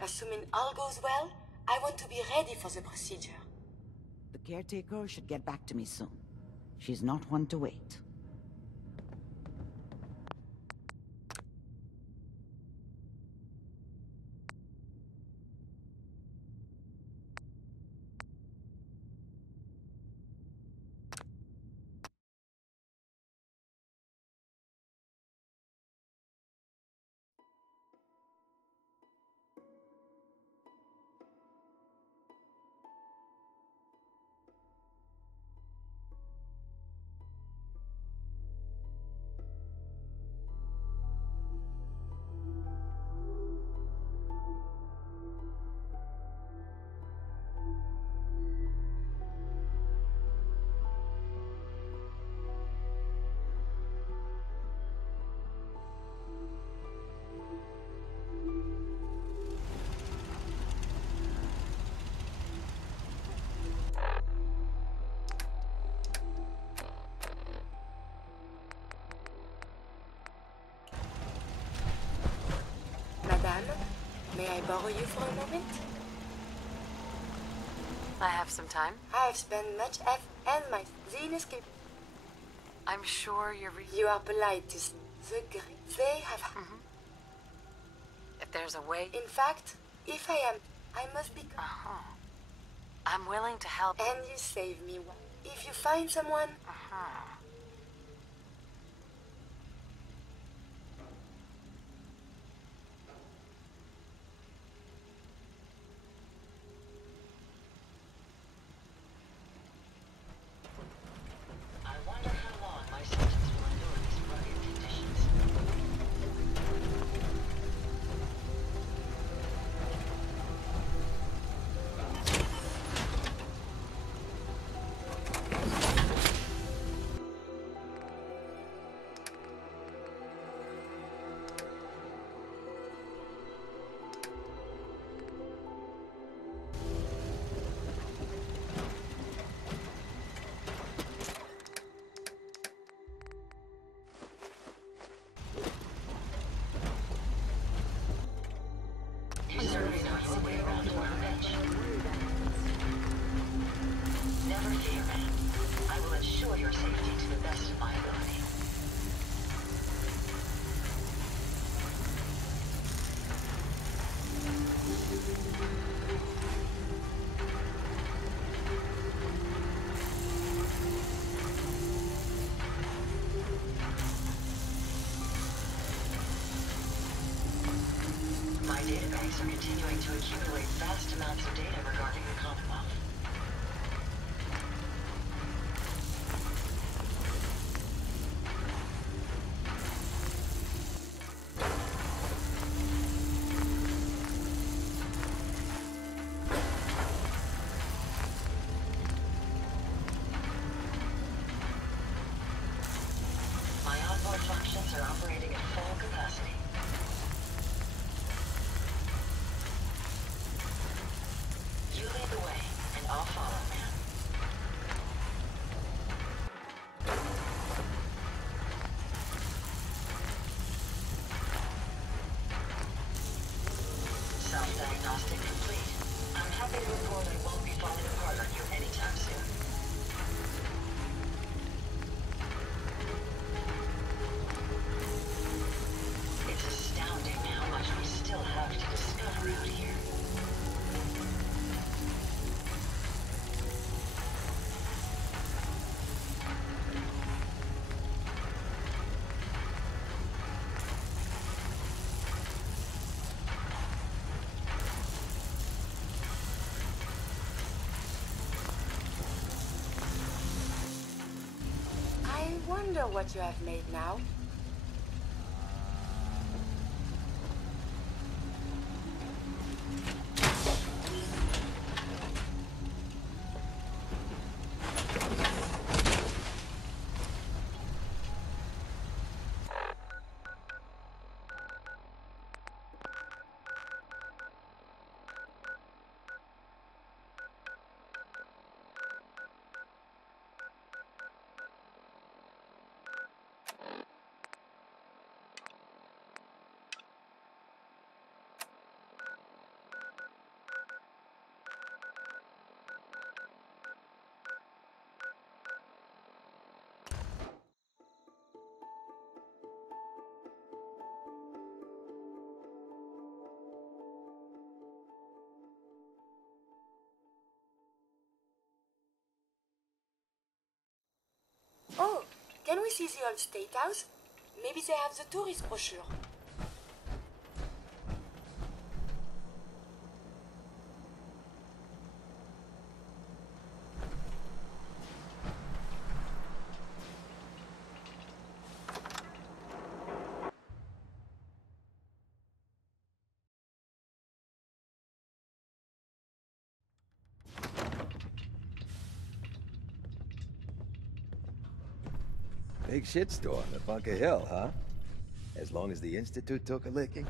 Assuming all goes well, I want to be ready for the procedure. The caretaker should get back to me soon. She's not one to wait. May I borrow you for a moment? I have some time. I have spent much effort and my Venus can... I'm sure You are polite to... They have... If there's a way... In fact, if I am... I must be... I'm willing to help. And you save me one. If you find someone... Never fear, man. I will ensure your safety to the best of my ability. My databanks are continuing to accumulate vast amounts of data regarding the Commonwealth. My onboard functions are operating at full capacity. wonder what you have made now. Oh, can we see the old State House? Maybe they have the tourist brochure. Big shitstorm at Bunker Hill, huh? As long as the Institute took a licking,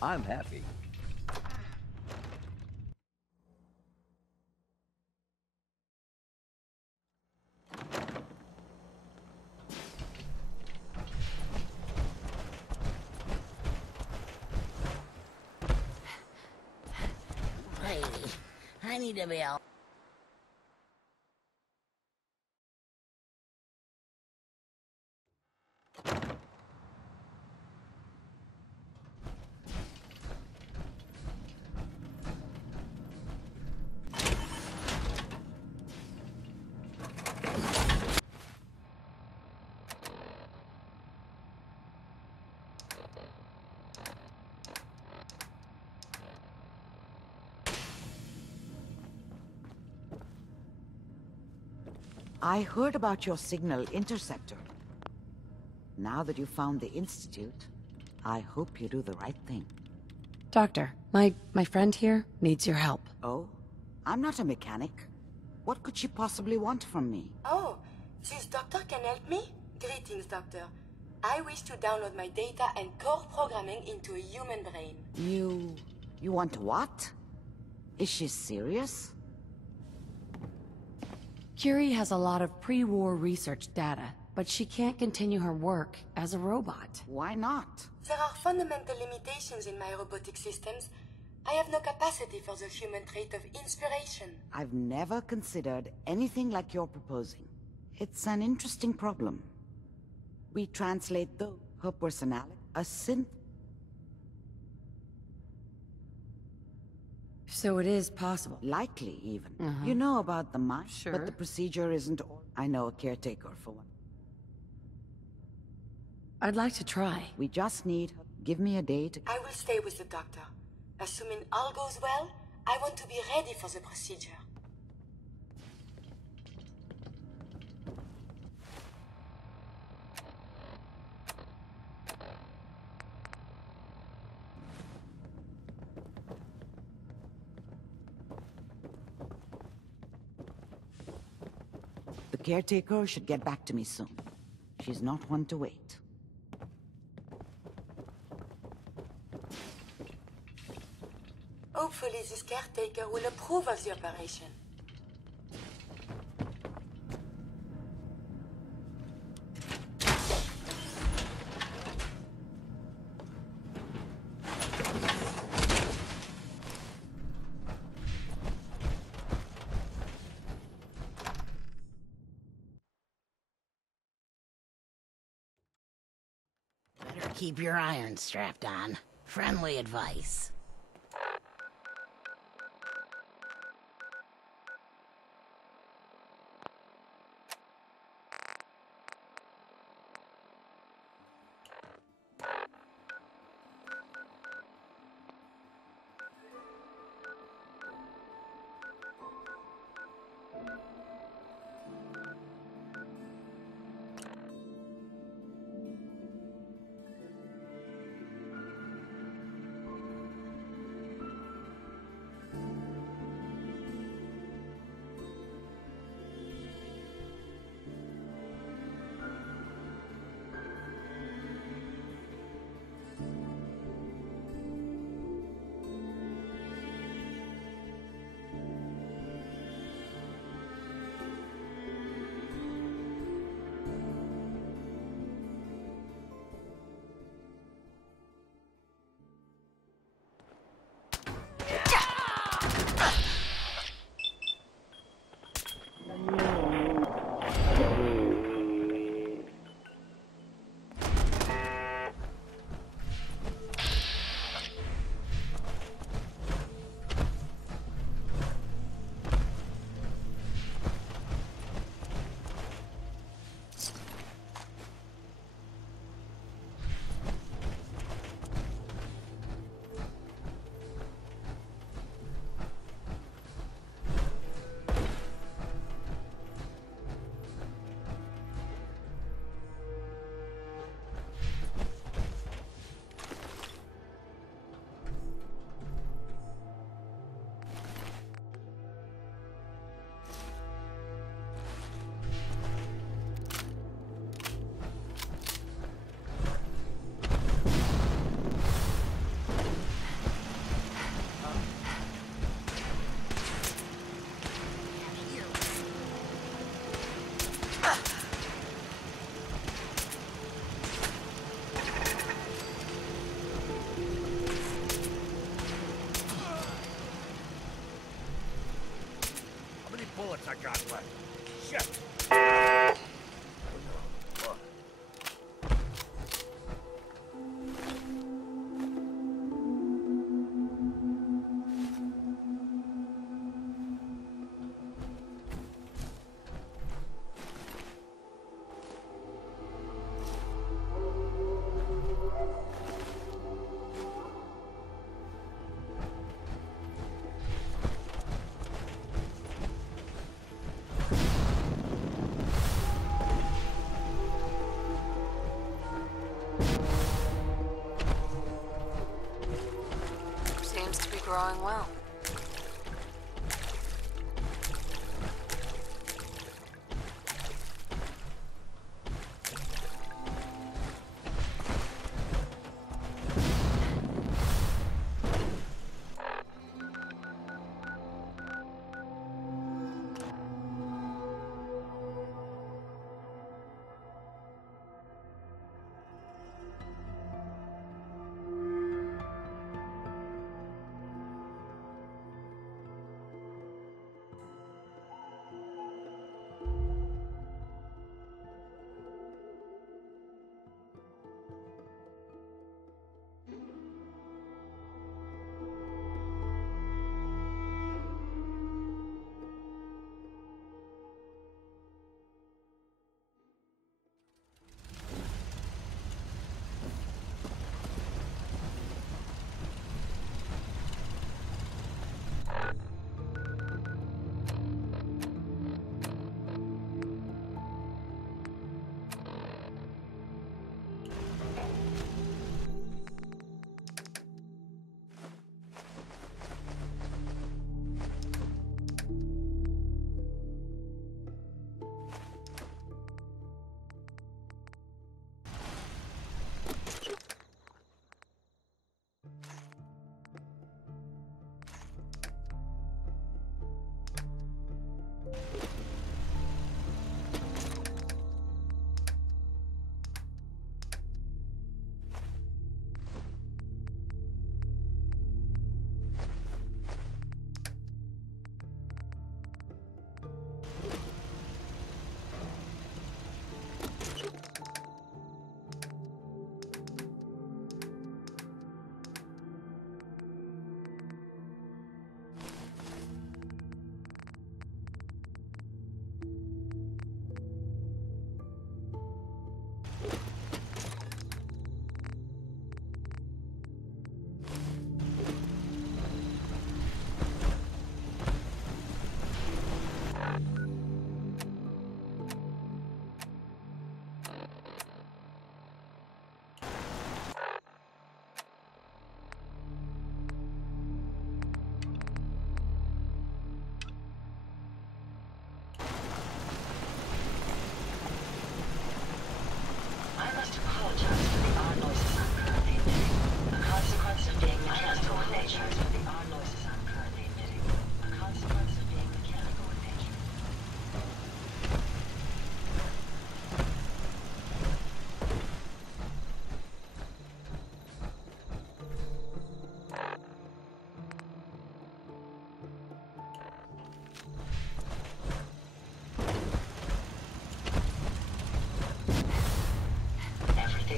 I'm happy. Hey, I need to be all... I heard about your signal interceptor. Now that you found the Institute, I hope you do the right thing. Doctor, my friend here needs your help. Oh? I'm not a mechanic. What could she possibly want from me? Oh, this doctor can help me? Greetings, doctor. I wish to download my data and core programming into a human brain. You want what? Is she serious? Curie has a lot of pre-war research data, but she can't continue her work as a robot. Why not? There are fundamental limitations in my robotic systems. I have no capacity for the human trait of inspiration. I've never considered anything like you're proposing. It's an interesting problem. We translate her personality, a synth. So it is possible. Likely, even. You know about the mind, Sure. but the procedure isn't all. I know a caretaker for one. I'd like to try. We just need her. Give me a date. I will stay with the doctor. Assuming all goes well, I want to be ready for the procedure. The caretaker should get back to me soon. She's not one to wait. Hopefully this caretaker will approve of the operation. Better keep your iron strapped on. Friendly advice. How many bullets I got left? Shit! Seems to be growing well.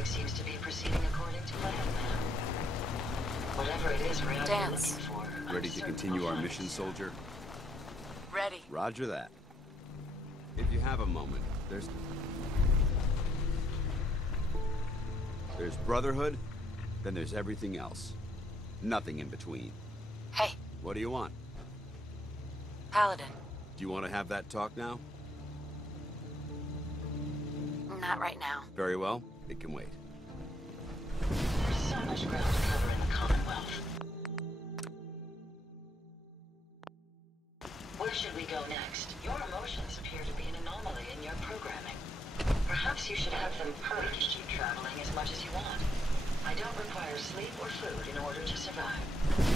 Seems to be proceeding according to plan now. Whatever it is we're out here looking for. Ready to continue our mission, soldier? Ready. Roger that. If you have a moment, there's Brotherhood, then there's everything else. Nothing in between. Hey. What do you want? Paladin. Do you want to have that talk now? Not right now. Very well. It can wait. There's so much ground to cover in the Commonwealth. Where should we go next? Your emotions appear to be an anomaly in your programming. Perhaps you should have them purged, traveling as much as you want. I don't require sleep or food in order to survive.